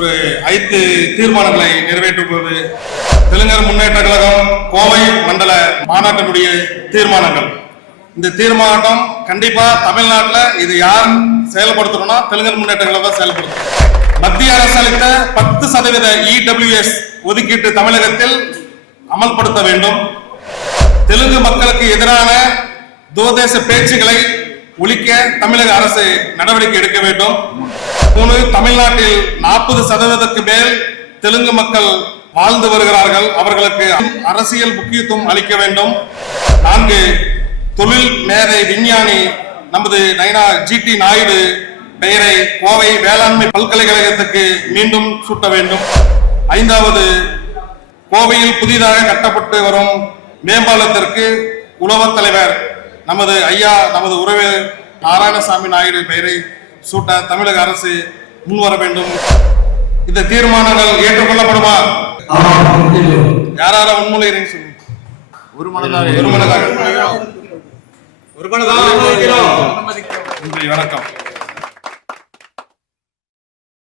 ஒரு ஐந்து தீர்மானங்களை நிறைவேற்றுவது. தெலுங்கர் முன்னேற்ற கழகம் கோவை மண்டல மாநாட்டினுடைய தீர்மானங்கள். இந்த தீர்மானம் கண்டிப்பா தமிழ்நாட்டில் இது யார் செயல்படுத்தணும்னா தெலுங்கர் முன்னேற்ற கழகம் செயல்படுத்தணும். மத்திய அரசு அளித்த பத்து சதவீத இடபிள்யூஎஸ் ஒதுக்கீட்டு தமிழகத்தில் அமல்படுத்த வேண்டும். தெலுங்கு மக்களுக்கு எதிரான தூதேச பேச்சுகளை ஒழிக்க தமிழக அரசு நடவடிக்கை எடுக்க வேண்டும். மூணு தமிழ்நாட்டில் நாற்பது சதவீதத்துக்கு மேல் தெலுங்கு மக்கள் வாழ்ந்து வருகிறார்கள். அவர்களுக்கு அரசியல் முக்கியத்துவம் அளிக்க வேண்டும். நான்கு தொழில் மேதை விஞ்ஞானி நமது நைனா ஜிடி நாயுடு பெயரை கோவை வேளாண்மை பல்கலைக்கழகத்துக்கு மீண்டும் சூட்ட வேண்டும். ஐந்தாவது கோவையில் புதிதாக கட்டப்பட்டு வரும் மேம்பாலத்திற்கு உழவர் தலைவர் நமது ஐயா நமது உறவு நாராயணசாமி நாயுடு பெயரை சூட்ட தமிழக அரசு முன்வர வேண்டும். இந்த தீர்மானங்கள் ஏற்றுக்கொள்ளப்படுமா? யாரால முன்மொழிகிறீங்க சொல்லுங்க ஒரு மனதாக ஒரு மனதாக. ஒரு மனதாக வணக்கம்.